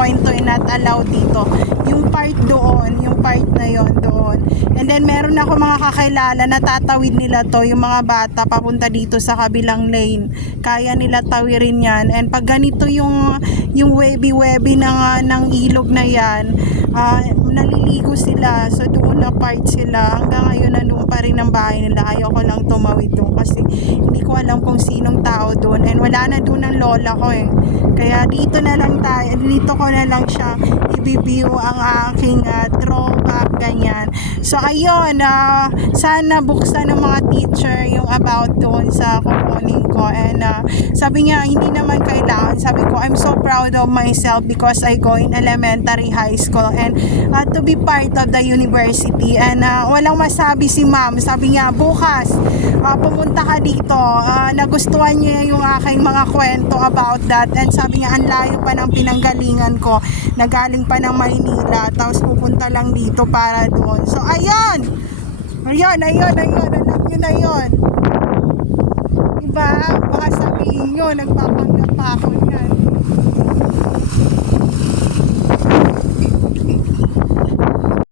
kwento not allowed dito. Yung part doon, yung part na yon doon. And then meron ako mga kakilala na tatawid nila to, yung mga bata papunta dito sa kabilang lane. Kaya nila tawirin yan. And pag ganito yung webby ng ilog na yan, naliligo sila. So doon na part sila. Hanggang ngayon nandun pa rin ang bahay nila. Ayoko lang tumawid doon kasi hindi ko alam kung sinong tao doon. And wala na doon ang lola ko eh. Kaya dito na lang tayo, dito ko na lang siya i-view ang aking throwback, ganyan. So ayun, sana buksan ng mga teacher yung about doon sa kukunin ko. And sabi niya, hindi naman kailangan. Sabi ko, I'm so proud of myself because I go in elementary, high school, and to be part of the university. And walang masabi si ma'am. Sabi niya, bukas, pumunta ka dito. Nagustuhan niya yung aking mga kwento about that. And sabi niya, ang layo pa ng pinanggalingan ko. Nagaling pa ng Maynila. Tapos pupunta lang dito para doon. So, ayun! Ayun. Alam nyo na yun. Diba? Baka sabihin nyo, nagpapanggap pa ako